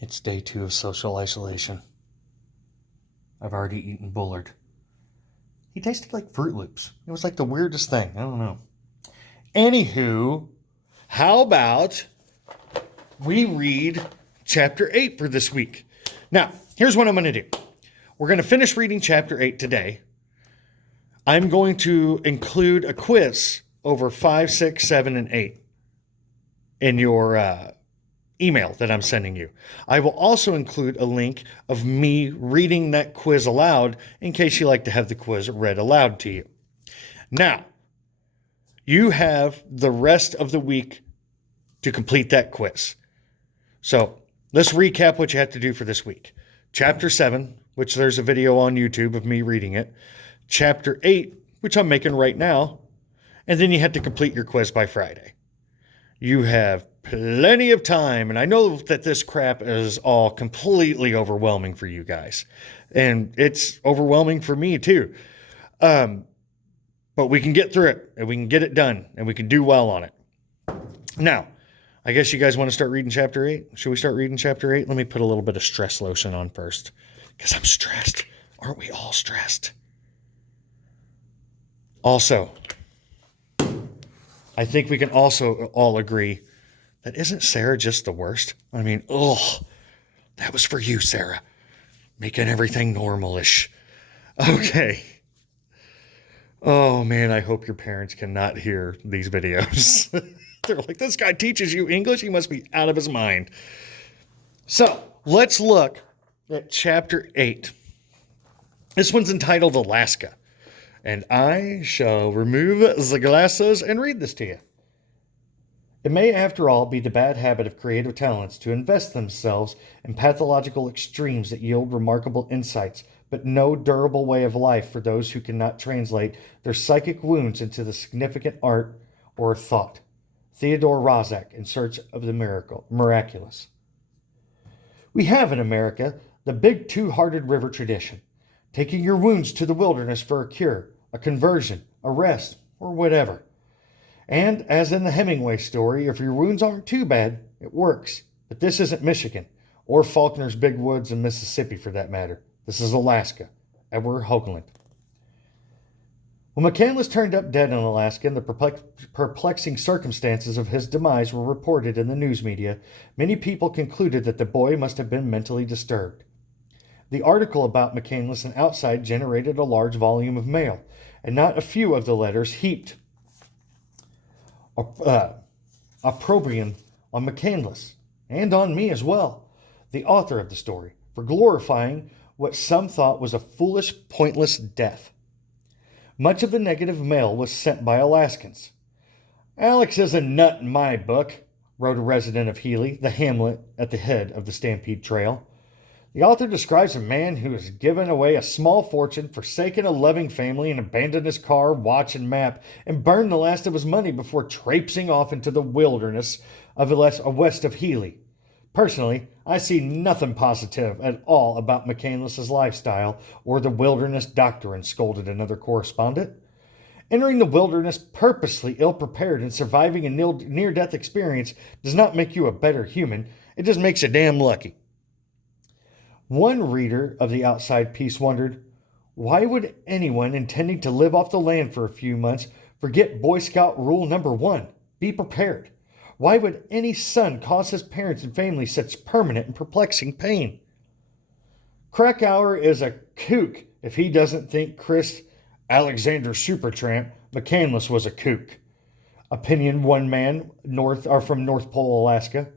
It's day 2 of social isolation. I've already eaten Bullard. He tasted like Fruit Loops. It was like the weirdest thing. I don't know. Anywho, how about we read chapter 8 for this week? Now, here's what I'm going to do. We're going to finish reading chapter 8 today. I'm going to include a quiz over 5, 6, 7, and 8 in your email that I'm sending you. I will also include a link of me reading that quiz aloud in case you like to have the quiz read aloud to you. Now, you have the rest of the week to complete that quiz. So let's recap what you have to do for this week. Chapter 7, which there's a video on YouTube of me reading it. Chapter 8, which I'm making right now. And then you have to complete your quiz by Friday. You have plenty of time, and I know that this crap is all completely overwhelming for you guys. And it's overwhelming for me too. But we can get through it, and we can get it done, and we can do well on it. Now, I guess you guys want to start reading chapter 8? Should we start reading chapter 8? Let me put a little bit of stress lotion on first, because I'm stressed. Aren't we all stressed? Also, I think we can also all agree that isn't Sarah just the worst? I mean, that was for you, Sarah. Making everything normal-ish. Okay. Oh, man, I hope your parents cannot hear these videos. They're like, this guy teaches you English? He must be out of his mind. So, let's look at chapter 8. This one's entitled Alaska. And I shall remove the glasses and read this to you. It may, after all, be the bad habit of creative talents to invest themselves in pathological extremes that yield remarkable insights, but no durable way of life for those who cannot translate their psychic wounds into the significant art or thought. Theodore Roszak, In Search of the Miraculous. We have in America the big two-hearted river tradition, taking your wounds to the wilderness for a cure, a conversion, a rest, or whatever. And as in the Hemingway story, if your wounds aren't too bad, it works. But this isn't Michigan, or Faulkner's Big Woods in Mississippi for that matter. This is Alaska. Edward Hoagland. When McCandless turned up dead in Alaska and the perplexing circumstances of his demise were reported in the news media, many people concluded that the boy must have been mentally disturbed. The article about McCandless and Outside generated a large volume of mail, and not a few of the letters heaped opprobrium on McCandless, and on me as well, the author of the story, for glorifying what some thought was a foolish, pointless death. Much of the negative mail was sent by Alaskans. Alex is a nut in my book, wrote a resident of Healy, the hamlet at the head of the Stampede Trail. The author describes a man who has given away a small fortune, forsaken a loving family, and abandoned his car, watch, and map, and burned the last of his money before traipsing off into the wilderness of west of Healy. Personally, I see nothing positive at all about McCandless's lifestyle or the wilderness doctrine, scolded another correspondent. Entering the wilderness purposely ill-prepared and surviving a near-death experience does not make you a better human. It just makes you damn lucky. One reader of the Outside piece wondered, why would anyone intending to live off the land for a few months forget Boy Scout rule number 1, be prepared? Why would any son cause his parents and family such permanent and perplexing pain? Krakauer is a kook if he doesn't think Chris Alexander Supertramp McCandless was a kook. Opinion one man from North Pole, Alaska.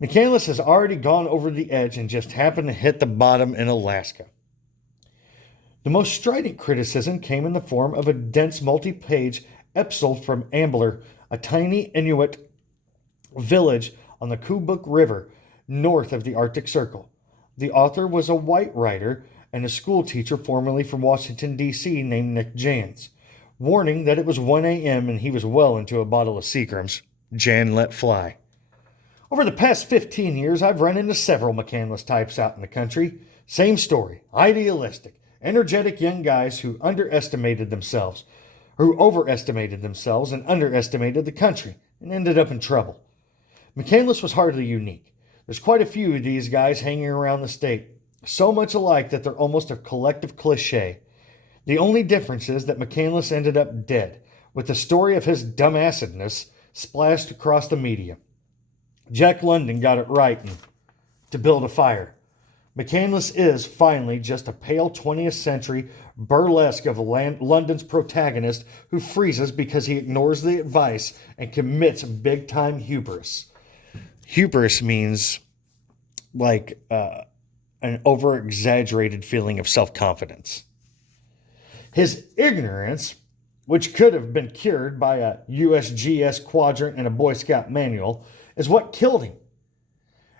McCandless has already gone over the edge and just happened to hit the bottom in Alaska. The most strident criticism came in the form of a dense multi-page epistle from Ambler, a tiny Inuit village on the Koobook River north of the Arctic Circle. The author was a white writer and a school teacher formerly from Washington, D.C. named Nick Jans, warning that it was 1 a.m. and he was well into a bottle of Seagram's. Jan let fly. Over the past 15 years, I've run into several McCandless types out in the country. Same story. Idealistic, energetic young guys who overestimated themselves and underestimated the country and ended up in trouble. McCandless was hardly unique. There's quite a few of these guys hanging around the state, so much alike that they're almost a collective cliche. The only difference is that McCandless ended up dead, with the story of his dumbassedness splashed across the media. Jack London got it right to build a fire. McCandless is, finally, just a pale 20th century burlesque of London's protagonist who freezes because he ignores the advice and commits big-time hubris. Hubris means like an over-exaggerated feeling of self-confidence. His ignorance, which could have been cured by a USGS quadrant and a Boy Scout manual, is what killed him.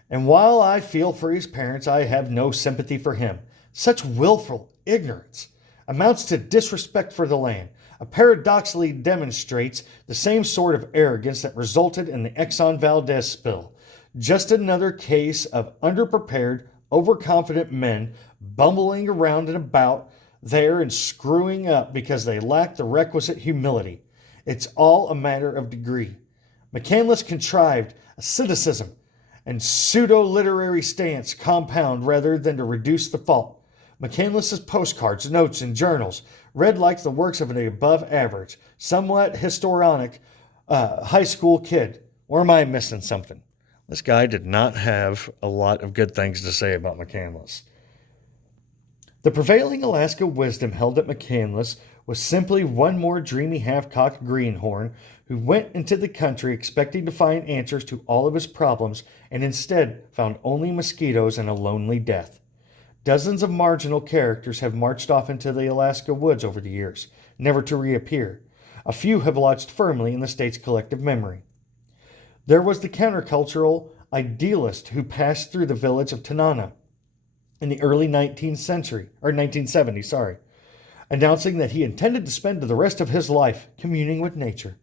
And while I feel for his parents, I have no sympathy for him. Such willful ignorance amounts to disrespect for the land, paradoxically demonstrates the same sort of arrogance that resulted in the Exxon Valdez spill. Just another case of underprepared, overconfident men bumbling around and about there and screwing up because they lack the requisite humility. It's all a matter of degree. McCandless contrived asceticism and pseudo-literary stance compound rather than to reduce the fault. McCandless's postcards, notes, and journals read like the works of an above-average, somewhat histrionic high school kid. Or am I missing something? This guy did not have a lot of good things to say about McCandless. The prevailing Alaska wisdom held that McCandless was simply one more dreamy half-cocked greenhorn who went into the country expecting to find answers to all of his problems and instead found only mosquitoes and a lonely death. Dozens of marginal characters have marched off into the Alaska woods over the years, never to reappear. A few have lodged firmly in the state's collective memory. There was the countercultural idealist who passed through the village of Tanana in the early 1970s, announcing that he intended to spend the rest of his life communing with nature.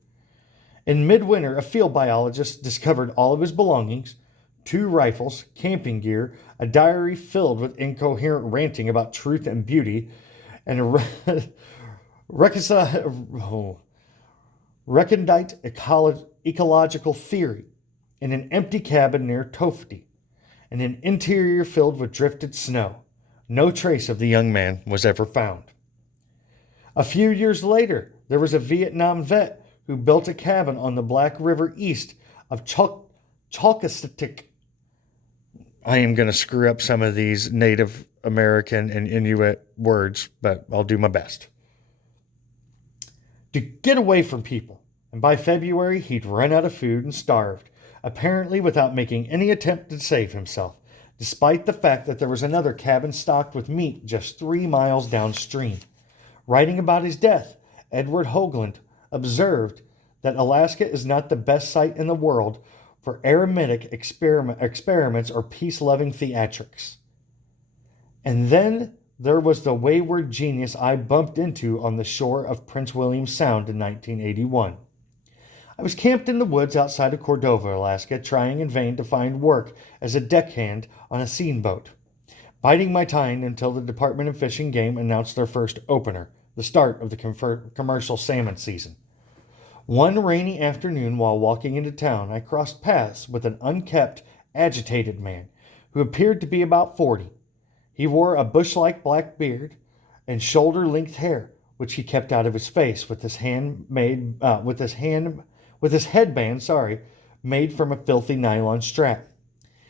In midwinter, a field biologist discovered all of his belongings, 2 rifles, camping gear, a diary filled with incoherent ranting about truth and beauty, and a recondite ecological theory in an empty cabin near Tofte, and an interior filled with drifted snow. No trace of the young man was ever found. A few years later, there was a Vietnam vet who built a cabin on the Black River east of Chalkasitik. I am going to screw up some of these Native American and Inuit words, but I'll do my best. To get away from people, and by February he'd run out of food and starved, apparently without making any attempt to save himself, despite the fact that there was another cabin stocked with meat just 3 miles downstream. Writing about his death, Edward Hoagland observed that Alaska is not the best site in the world for eremitic experiments or peace-loving theatrics. And then there was the wayward genius I bumped into on the shore of Prince William Sound in 1981. I was camped in the woods outside of Cordova, Alaska, trying in vain to find work as a deckhand on a seine boat, biding my time until the Department of Fish and Game announced their first opener, the start of the commercial salmon season. One rainy afternoon while walking into town, I crossed paths with an unkempt, agitated man who appeared to be about 40. He wore a bush-like black beard and shoulder-length hair, which he kept out of his face with his headband, made from a filthy nylon strap.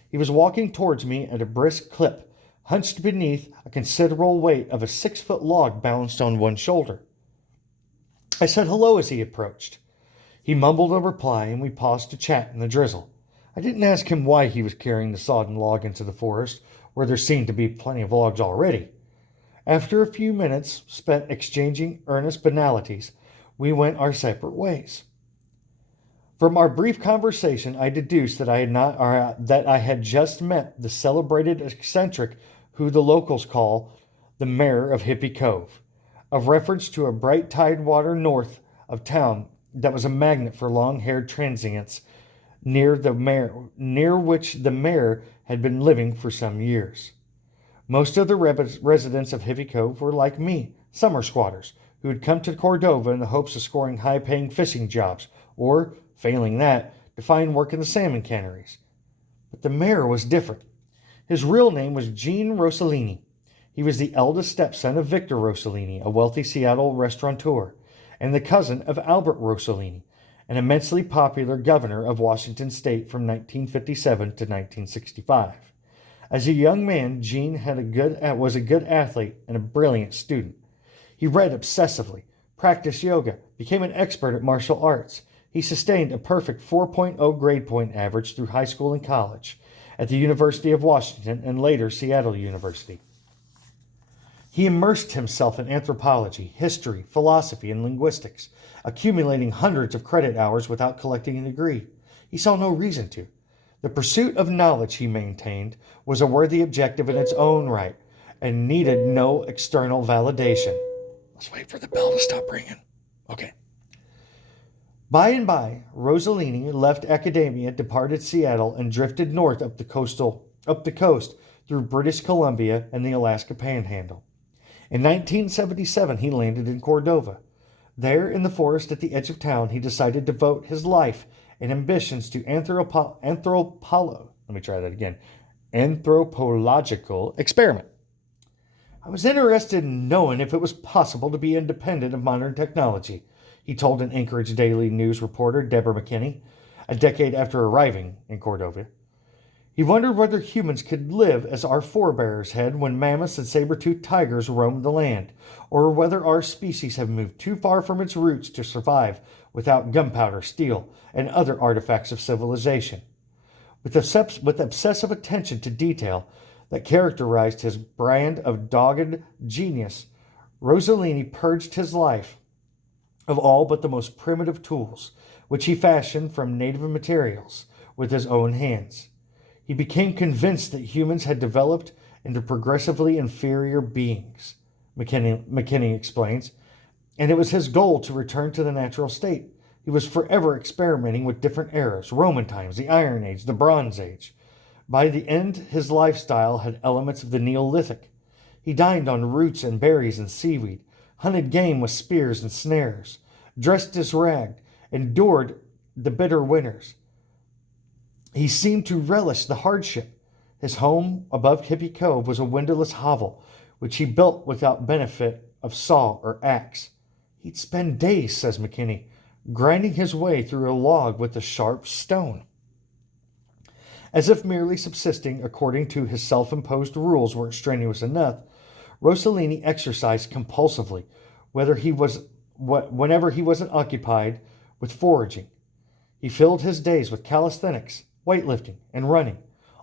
He was walking towards me at a brisk clip, hunched beneath a considerable weight of a 6-foot log balanced on one shoulder. I said hello as he approached. He mumbled a reply, and we paused to chat in the drizzle. I didn't ask him why he was carrying the sodden log into the forest, where there seemed to be plenty of logs already. After a few minutes spent exchanging earnest banalities, we went our separate ways. From our brief conversation, I deduced that I had just met the celebrated eccentric who the locals call the mayor of Hippie Cove, of reference to a bright tidewater north of town that was a magnet for long-haired transients near which the mayor had been living for some years. Most of the residents of Hippie Cove were like me, summer squatters, who had come to Cordova in the hopes of scoring high-paying fishing jobs, or, failing that, to find work in the salmon canneries. but the mayor was different. His real name was Gene Rossellini. He was the eldest stepson of Victor Rossellini, a wealthy Seattle restaurateur, and the cousin of Albert Rossellini, an immensely popular governor of Washington State from 1957 to 1965. As a young man, Gene was a good athlete and a brilliant student. He read obsessively, practiced yoga, became an expert at martial arts. He sustained a perfect 4.0 grade point average through high school and college at the University of Washington and later Seattle University. He immersed himself in anthropology, history, philosophy, and linguistics, accumulating hundreds of credit hours without collecting a degree. He saw no reason to. The pursuit of knowledge, he maintained, was a worthy objective in its own right and needed no external validation. Let's wait for the bell to stop ringing. Okay. By and by, Rossellini left academia, departed Seattle, and drifted north up the coast through British Columbia and the Alaska Panhandle. In 1977, he landed in Cordova. There, in the forest at the edge of town, he decided to devote his life and ambitions to anthropological experiment. I was interested in knowing if it was possible to be independent of modern technology, he told an Anchorage Daily News reporter, Deborah McKinney, a decade after arriving in Cordova. He wondered whether humans could live as our forebears had when mammoths and saber-toothed tigers roamed the land, or whether our species have moved too far from its roots to survive without gunpowder, steel, and other artifacts of civilization. With obsessive attention to detail that characterized his brand of dogged genius, Rossellini purged his life of all but the most primitive tools, which he fashioned from native materials with his own hands. He became convinced that humans had developed into progressively inferior beings, McKinney explains, and it was his goal to return to the natural state. He was forever experimenting with different eras, Roman times, the Iron Age, the Bronze Age. By the end, his lifestyle had elements of the Neolithic. He dined on roots and berries and seaweed, hunted game with spears and snares, dressed as ragged, endured the bitter winters. He seemed to relish the hardship. His home above Hippie Cove was a windowless hovel, which he built without benefit of saw or axe. He'd spend days, says McKinney, grinding his way through a log with a sharp stone. As if merely subsisting according to his self-imposed rules weren't strenuous enough, Rossellini exercised compulsively, whenever he wasn't occupied with foraging. He filled his days with calisthenics, weightlifting, and running,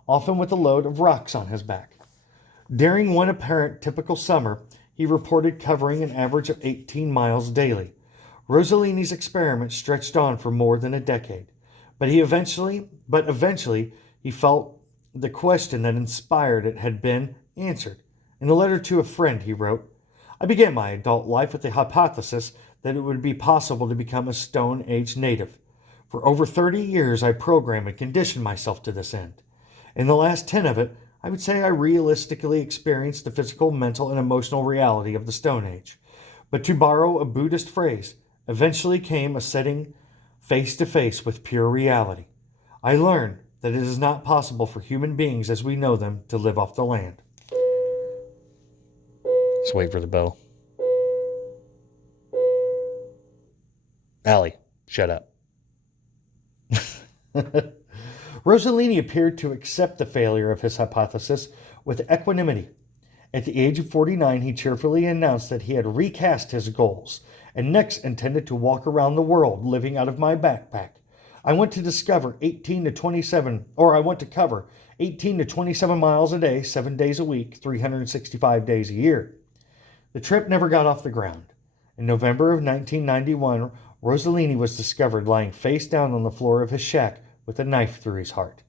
often with a load of rocks on his back. During one apparent typical summer, he reported covering an average of 18 miles daily. Rossellini's experiment stretched on for more than a decade, but eventually he felt the question that inspired it had been answered. In a letter to a friend, he wrote, "I began my adult life with the hypothesis that it would be possible to become a Stone Age native. For over 30 years, I programmed and conditioned myself to this end. In the last 10 of it, I would say I realistically experienced the physical, mental, and emotional reality of the Stone Age. But to borrow a Buddhist phrase, eventually came a setting face to face with pure reality. I learned that it is not possible for human beings as we know them to live off the land." Let's wait for the bell. Allie, shut up. Rossellini appeared to accept the failure of his hypothesis with equanimity. At the age of 49, he cheerfully announced that he had recast his goals and next intended to walk around the world living out of my backpack. I want to cover 18 to 27 miles a day, 7 days a week, 365 days a year. The trip never got off the ground. In November of 1991, Rossellini was discovered lying face down on the floor of his shack with a knife through his heart.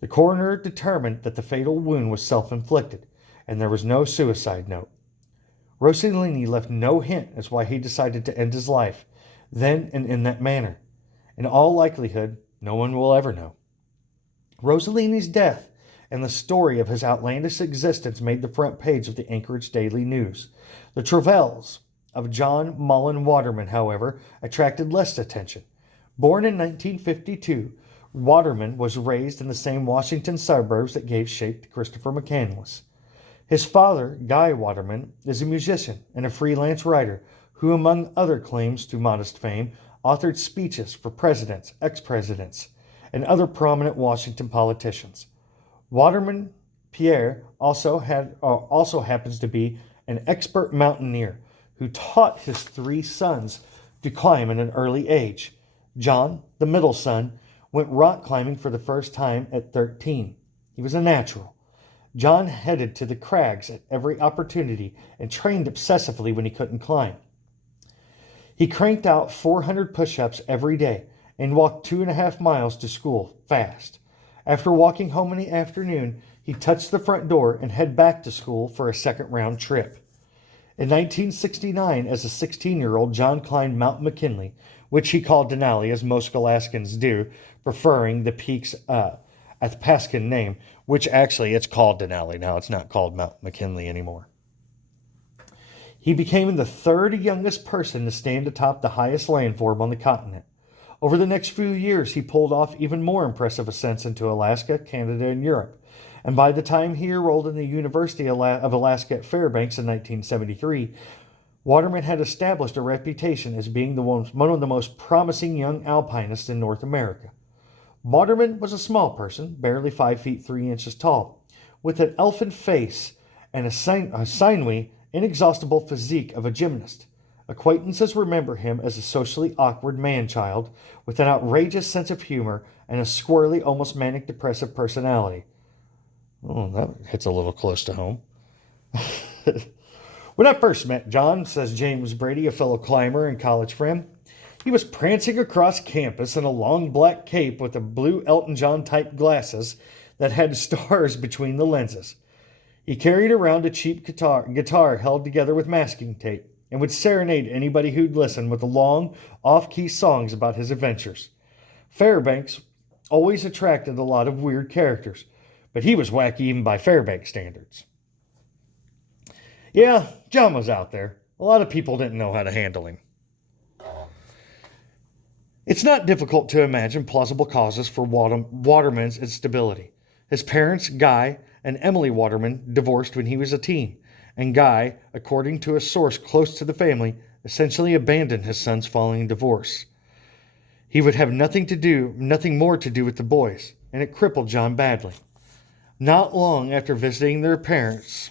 The coroner determined that the fatal wound was self-inflicted, and there was no suicide note. Rossellini left no hint as why he decided to end his life, then and in that manner. In all likelihood, no one will ever know. Rossellini's death and the story of his outlandish existence made the front page of the Anchorage Daily News. The travails of John Mullen Waterman, however, attracted less attention. Born in 1952, Waterman was raised in the same Washington suburbs that gave shape to Christopher McCandless. His father, Guy Waterman, is a musician and a freelance writer who, among other claims to modest fame, authored speeches for presidents, ex-presidents, and other prominent Washington politicians. Waterman Pierre also happens to be an expert mountaineer who taught his three sons to climb at an early age. John, the middle son, went rock climbing for the first time at 13. He was a natural. John headed to the crags at every opportunity and trained obsessively when he couldn't climb. He cranked out 400 push-ups every day and walked 2.5 miles to school fast. After walking home in the afternoon, he touched the front door and head back to school for a second round trip. In 1969, as a 16-year-old, John climbed Mount McKinley, which he called Denali, as most Alaskans do, preferring the peak's Athabascan name, which actually it's called Denali now. It's not called Mount McKinley anymore. He became the third youngest person to stand atop the highest landform on the continent. Over the next few years, he pulled off even more impressive ascents into Alaska, Canada, and Europe. And by the time he enrolled in the University of Alaska at Fairbanks in 1973, Waterman had established a reputation as being one of the most promising young alpinists in North America. Waterman was a small person, barely 5 feet 3 inches tall, with an elfin face and a sinewy, inexhaustible physique of a gymnast. Acquaintances remember him as a socially awkward man-child with an outrageous sense of humor and a squirrely, almost manic-depressive personality. Oh, that hits a little close to home. When I first met John, says James Brady, a fellow climber and college friend, he was prancing across campus in a long black cape with the blue Elton John type glasses that had stars between the lenses. He carried around a cheap guitar held together with masking tape and would serenade anybody who'd listen with the long, off-key songs about his adventures. Fairbanks always attracted a lot of weird characters, but he was wacky even by Fairbanks standards. Yeah, John was out there. A lot of people didn't know how to handle him. It's not difficult to imagine plausible causes for Waterman's instability. His parents, Guy and Emily Waterman, divorced when he was a teen, and Guy, according to a source close to the family, essentially abandoned his sons following divorce. He would have nothing more to do with the boys, and it crippled John badly. Not long after their parents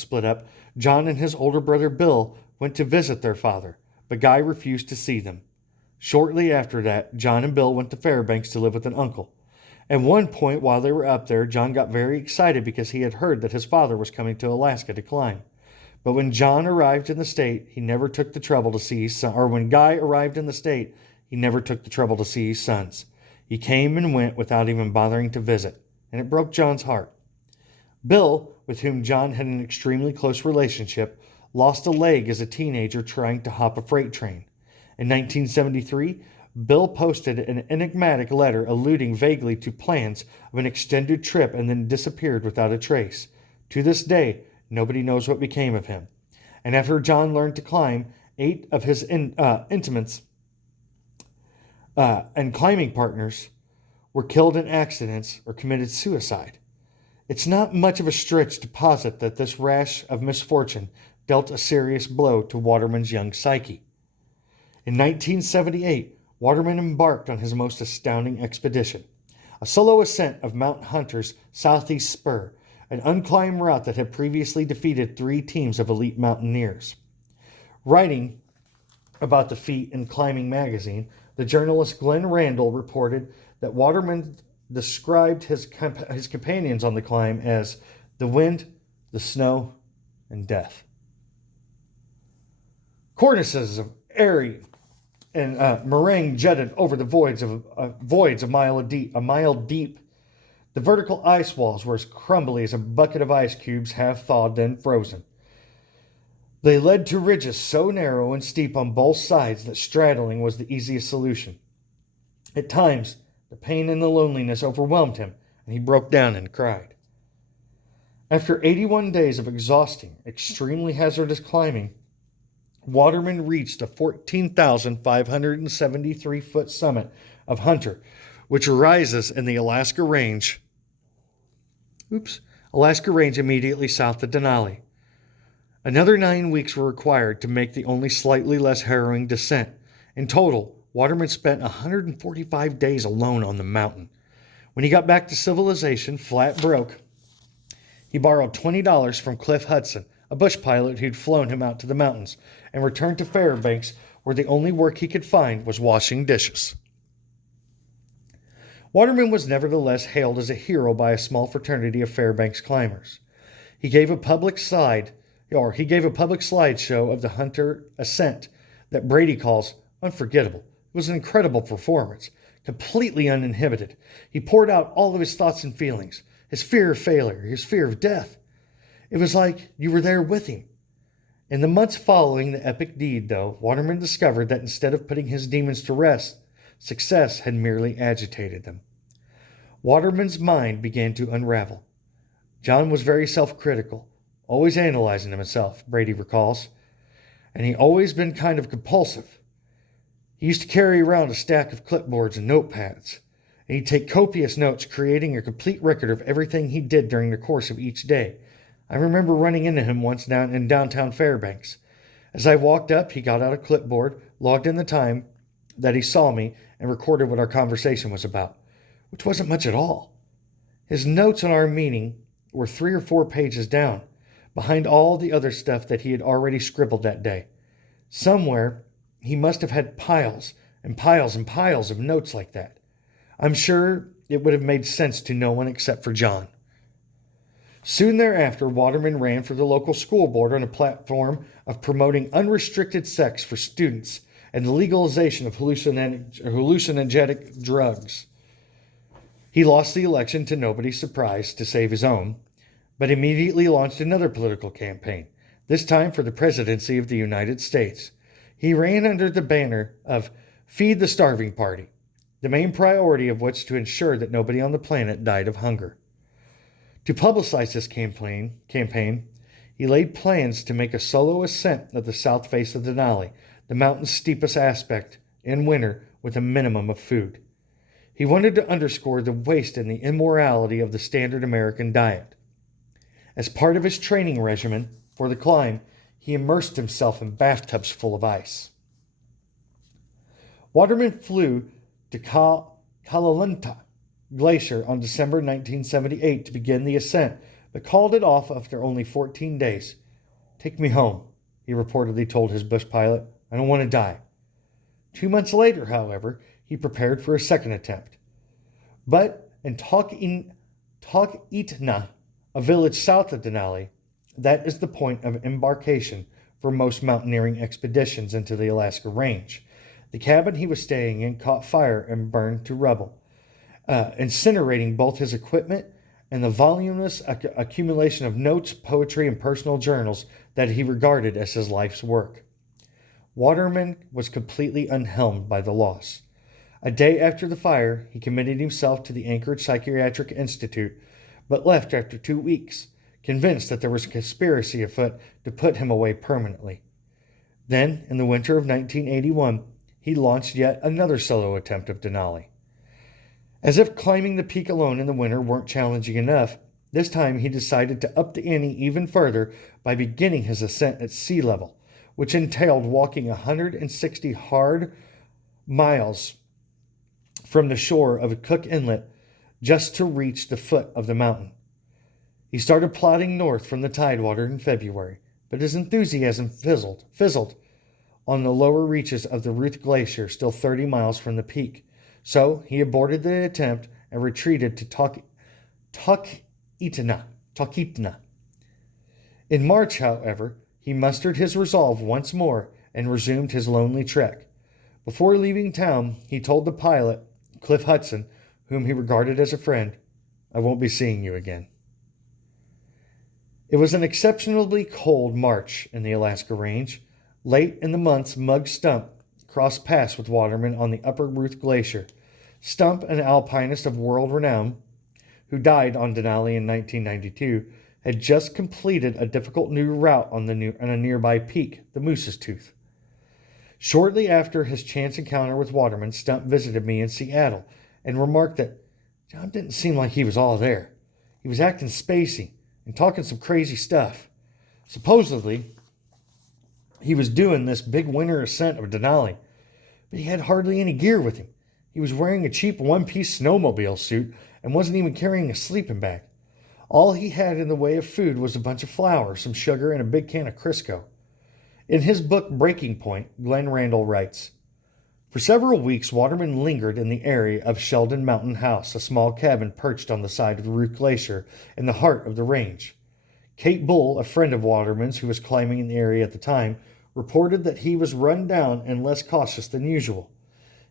split up, John and his older brother Bill went to visit their father, but Guy refused to see them. Shortly after that, John and Bill went to Fairbanks to live with an uncle. At one point while they were up there, John got very excited because he had heard that his father was coming to Alaska to climb. But when John arrived in the state, he never took the trouble to see his son, or when Guy arrived in the state, he never took the trouble to see his sons. He came and went without even bothering to visit, and it broke John's heart. Bill, with whom John had an extremely close relationship, lost a leg as a teenager trying to hop a freight train. In 1973, Bill posted an enigmatic letter alluding vaguely to plans of an extended trip and then disappeared without a trace. To this day, nobody knows what became of him. And after John learned to climb, 8 of his intimates and climbing partners were killed in accidents or committed suicide. It's not much of a stretch to posit that this rash of misfortune dealt a serious blow to Waterman's young psyche. In 1978, Waterman embarked on his most astounding expedition, a solo ascent of Mount Hunter's southeast spur, an unclimbed route that had previously defeated 3 teams of elite mountaineers. Writing about the feat in Climbing magazine, the journalist Glenn Randall reported that Waterman described his companions on the climb as the wind, the snow, and death. Cornices of airy and moraine jutted over the voids a mile deep. The vertical ice walls were as crumbly as a bucket of ice cubes half thawed then frozen. They led to ridges so narrow and steep on both sides that straddling was the easiest solution. At times, the pain and the loneliness overwhelmed him, and he broke down and cried. After 81 days of exhausting, extremely hazardous climbing, Waterman reached the 14,573-foot summit of Hunter, which rises in the Alaska Range immediately south of Denali. Another 9 weeks were required to make the only slightly less harrowing descent. In total, Waterman spent 145 days alone on the mountain. When he got back to civilization, flat broke, he borrowed $20 from Cliff Hudson, a bush pilot who'd flown him out to the mountains, and returned to Fairbanks, where the only work he could find was washing dishes. Waterman was nevertheless hailed as a hero by a small fraternity of Fairbanks climbers. He gave a public slideshow of the Hunter ascent that Brady calls unforgettable. It was an incredible performance, completely uninhibited. He poured out all of his thoughts and feelings, his fear of failure, his fear of death. It was like you were there with him. In the months following the epic deed, though, Waterman discovered that instead of putting his demons to rest, success had merely agitated them. Waterman's mind began to unravel. John was very self-critical, always analyzing himself, Brady recalls, and he'd always been kind of compulsive. He used to carry around a stack of clipboards and notepads, and he'd take copious notes, creating a complete record of everything he did during the course of each day. I remember running into him once down in downtown Fairbanks. As I walked up, he got out a clipboard, logged in the time that he saw me, and recorded what our conversation was about, which wasn't much at all. His notes on our meeting were 3 or 4 pages down, behind all the other stuff that he had already scribbled that day. Somewhere, he must have had piles and piles and piles of notes like that. I'm sure it would have made sense to no one except for John. Soon thereafter, Waterman ran for the local school board on a platform of promoting unrestricted sex for students and the legalization of hallucinogenic drugs. He lost the election to nobody's surprise to save his own, but immediately launched another political campaign, this time for the presidency of the United States. He ran under the banner of Feed the Starving Party, the main priority of which to ensure that nobody on the planet died of hunger. To publicize this campaign, he laid plans to make a solo ascent of the south face of Denali, the mountain's steepest aspect, in winter with a minimum of food. He wanted to underscore the waste and the immorality of the standard American diet. As part of his training regimen for the climb, he immersed himself in bathtubs full of ice. Waterman flew to Kalalunta Glacier on December 1978 to begin the ascent, but called it off after only 14 days. "Take me home," he reportedly told his bush pilot. "I don't want to die." 2 months later, however, he prepared for a second attempt. But in Talkeetna, a village south of Denali, that is the point of embarkation for most mountaineering expeditions into the Alaska Range. The cabin he was staying in caught fire and burned to rubble, incinerating both his equipment and the voluminous accumulation of notes, poetry, and personal journals that he regarded as his life's work. Waterman was completely unhelmed by the loss. A day after the fire, he committed himself to the Anchorage Psychiatric Institute, but left after 2 weeks, convinced that there was a conspiracy afoot to put him away permanently. Then, in the winter of 1981, he launched yet another solo attempt of Denali. As if climbing the peak alone in the winter weren't challenging enough, this time he decided to up the ante even further by beginning his ascent at sea level, which entailed walking 160 hard miles from the shore of Cook Inlet just to reach the foot of the mountain. He started plodding north from the Tidewater in February, but his enthusiasm fizzled on the lower reaches of the Ruth Glacier, still 30 miles from the peak. So he aborted the attempt and retreated to Talkeetna. In March, however, he mustered his resolve once more and resumed his lonely trek. Before leaving town, he told the pilot, Cliff Hudson, whom he regarded as a friend, "I won't be seeing you again." It was an exceptionally cold March in the Alaska Range. Late in the month, Mug Stump crossed paths with Waterman on the upper Ruth Glacier. Stump, an alpinist of world renown, who died on Denali in 1992, had just completed a difficult new route on a nearby peak, the Moose's Tooth. Shortly after his chance encounter with Waterman, Stump visited me in Seattle and remarked that John didn't seem like he was all there. He was acting spacey and talking some crazy stuff. Supposedly, he was doing this big winter ascent of Denali, but he had hardly any gear with him. He was wearing a cheap one-piece snowmobile suit and wasn't even carrying a sleeping bag. All he had in the way of food was a bunch of flour, some sugar, and a big can of Crisco. In his book Breaking Point, Glenn Randall writes, "For several weeks, Waterman lingered in the area of Sheldon Mountain House, a small cabin perched on the side of the Ruth Glacier in the heart of the range. Kate Bull, a friend of Waterman's who was climbing in the area at the time, reported that he was run down and less cautious than usual.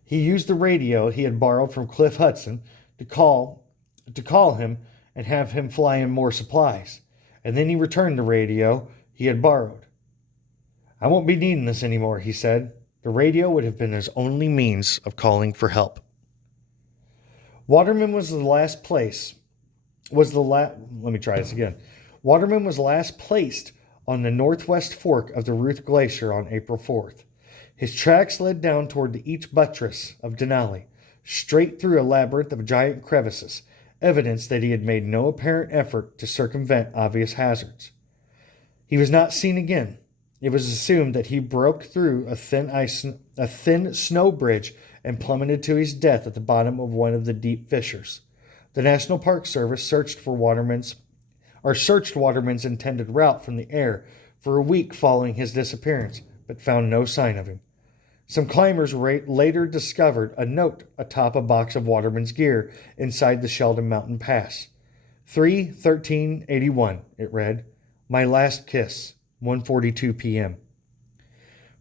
He used the radio he had borrowed from Cliff Hudson to call him and have him fly in more supplies, and then he returned the radio he had borrowed. 'I won't be needing this anymore,' he said. The radio would have been his only means of calling for help." Waterman was last placed on the northwest fork of the Ruth Glacier on April 4th. His tracks led down toward the each buttress of Denali, straight through a labyrinth of giant crevices, evidence that he had made no apparent effort to circumvent obvious hazards. He was not seen again. It was assumed that he broke through a thin snow bridge and plummeted to his death at the bottom of one of the deep fissures. The National Park Service searched Waterman's intended route from the air for a week following his disappearance, but found no sign of him. Some climbers later discovered a note atop a box of Waterman's gear inside the Sheldon Mountain Pass. 3/13/81, it read. "My last kiss, 1:42 p.m."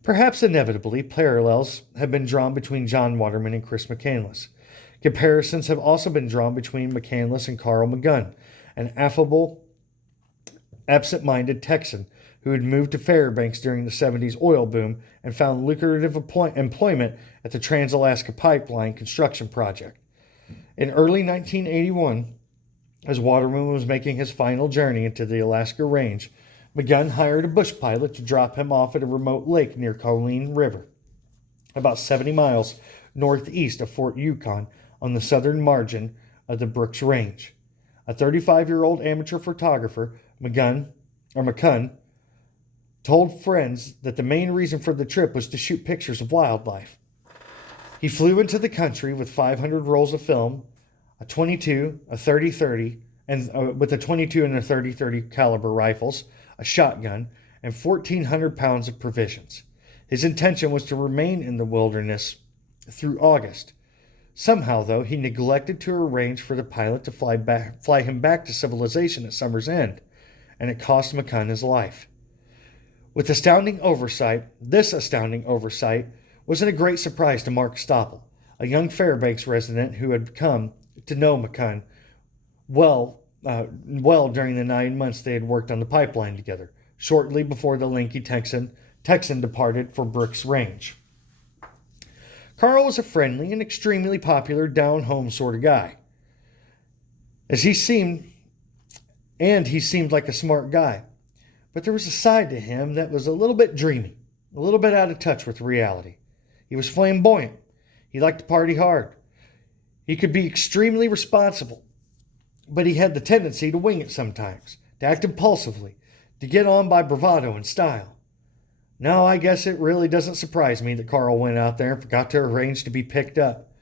Perhaps inevitably, parallels have been drawn between John Waterman and Chris McCandless. Comparisons have also been drawn between McCandless and Carl McGunn, an affable, absent-minded Texan who had moved to Fairbanks during the 70s oil boom and found lucrative employment at the Trans-Alaska Pipeline construction project. In early 1981, as Waterman was making his final journey into the Alaska Range, McGunn hired a bush pilot to drop him off at a remote lake near Colleen River, about 70 miles northeast of Fort Yukon on the southern margin of the Brooks Range. A 35-year-old amateur photographer, McCunn told friends that the main reason for the trip was to shoot pictures of wildlife. He flew into the country with 500 rolls of film, a 22, a 30-30, and with a 22 and a 30-30 caliber rifles, a shotgun, and 1,400 pounds of provisions. His intention was to remain in the wilderness through August. Somehow, though, he neglected to arrange for the pilot to fly him back to civilization at summer's end, and it cost McCunn his life. This astounding oversight wasn't a great surprise to Mark Stoppel, a young Fairbanks resident who had come to know McCunn well during the 9 months they had worked on the pipeline together, shortly before the lanky Texan departed for Brooks Range. Carl was a friendly and extremely popular down-home sort of guy. He seemed like a smart guy. But there was a side to him that was a little bit dreamy, a little bit out of touch with reality. He was flamboyant. He liked to party hard. He could be extremely responsible, but he had the tendency to wing it sometimes, to act impulsively, to get on by bravado and style. Now, I guess it really doesn't surprise me that Carl went out there and forgot to arrange to be picked up.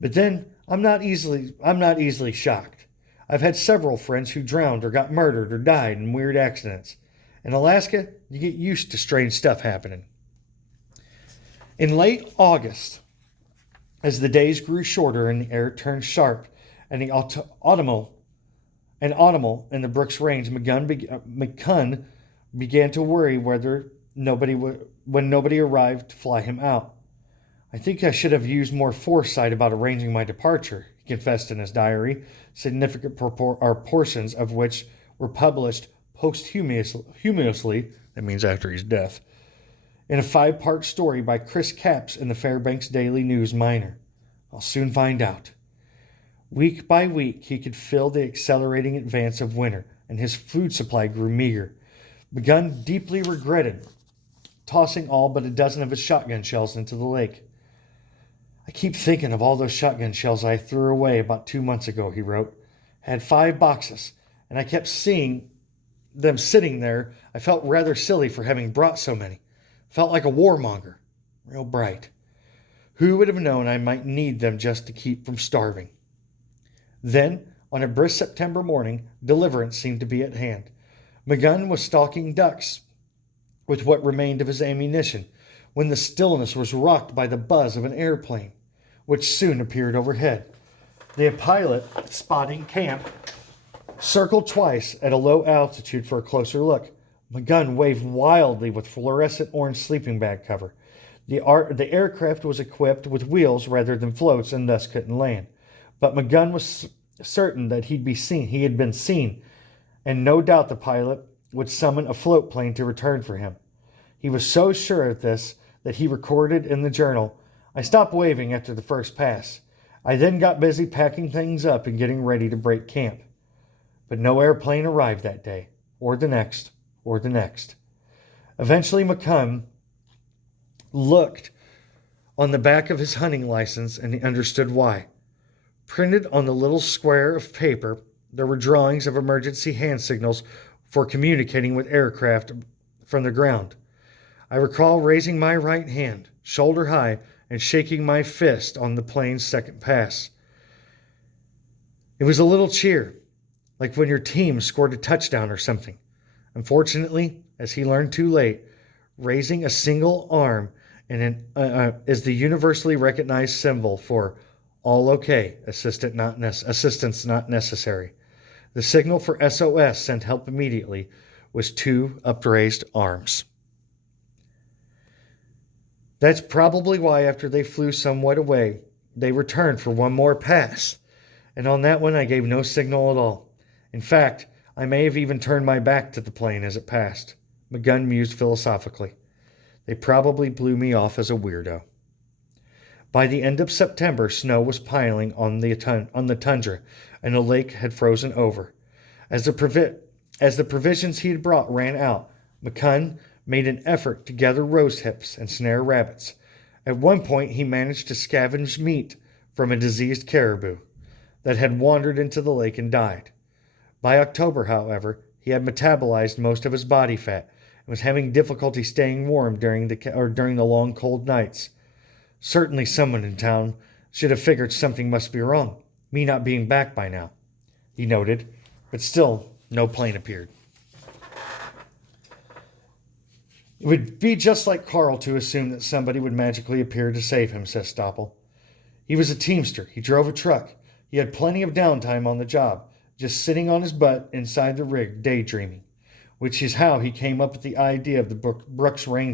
But then, I'm not easily shocked. I've had several friends who drowned or got murdered or died in weird accidents. In Alaska, you get used to strange stuff happening. In late August, as the days grew shorter and the air turned sharp, and the autumnal in the Brooks Range, McCunn began to worry when nobody arrived to fly him out. "I think I should have used more foresight about arranging my departure," he confessed in his diary, significant portions of which were published posthumously, that means after his death, in a 5-part story by Chris Capps in the Fairbanks Daily News Miner. I'll soon find out. Week by week, he could feel the accelerating advance of winter, and his food supply grew meager. McGunn deeply regretted tossing all but a dozen of his shotgun shells into the lake. I keep thinking of all those shotgun shells I threw away about 2 months ago, he wrote. I had 5 boxes, and I kept seeing them sitting there. I felt rather silly for having brought so many. Felt like a warmonger. Real bright. Who would have known I might need them just to keep from starving? Then, on a brisk September morning, deliverance seemed to be at hand. McGunn was stalking ducks with what remained of his ammunition when the stillness was rocked by the buzz of an airplane, which soon appeared overhead. The pilot, spotting camp, circled twice at a low altitude for a closer look. McGunn waved wildly with fluorescent orange sleeping bag cover. The aircraft was equipped with wheels rather than floats and thus couldn't land. But McGunn was certain that he had been seen, and no doubt the pilot would summon a float plane to return for him. He was so sure of this that he recorded in the journal, I stopped waving after the first pass. I then got busy packing things up and getting ready to break camp. But no airplane arrived that day, or the next, or the next. Eventually McGunn looked on the back of his hunting license and he understood why. Printed on the little square of paper, there were drawings of emergency hand signals for communicating with aircraft from the ground. I recall raising my right hand, shoulder high, and shaking my fist on the plane's second pass. It was a little cheer, like when your team scored a touchdown or something. Unfortunately, as he learned too late, raising a single arm is the universally recognized symbol for all okay, assistance not necessary. The signal for SOS, sent help immediately, was 2 upraised arms. That's probably why after they flew somewhat away, they returned for one more pass. And on that one, I gave no signal at all. In fact, I may have even turned my back to the plane as it passed. McGunn mused philosophically. They probably blew me off as a weirdo. By the end of September, snow was piling on the tundra, and the lake had frozen over. As the provisions he had brought ran out, McGunn made an effort to gather rose hips and snare rabbits. At one point, he managed to scavenge meat from a diseased caribou that had wandered into the lake and died. By October, however, he had metabolized most of his body fat and was having difficulty staying warm during the long cold nights. Certainly someone in town should have figured something must be wrong, me not being back by now, he noted, but still no plane appeared. It would be just like Carl to assume that somebody would magically appear to save him, says Stoppel. He was a teamster. He drove a truck. He had plenty of downtime on the job, just sitting on his butt inside the rig, daydreaming, which is how he came up with the idea of the Brooks Range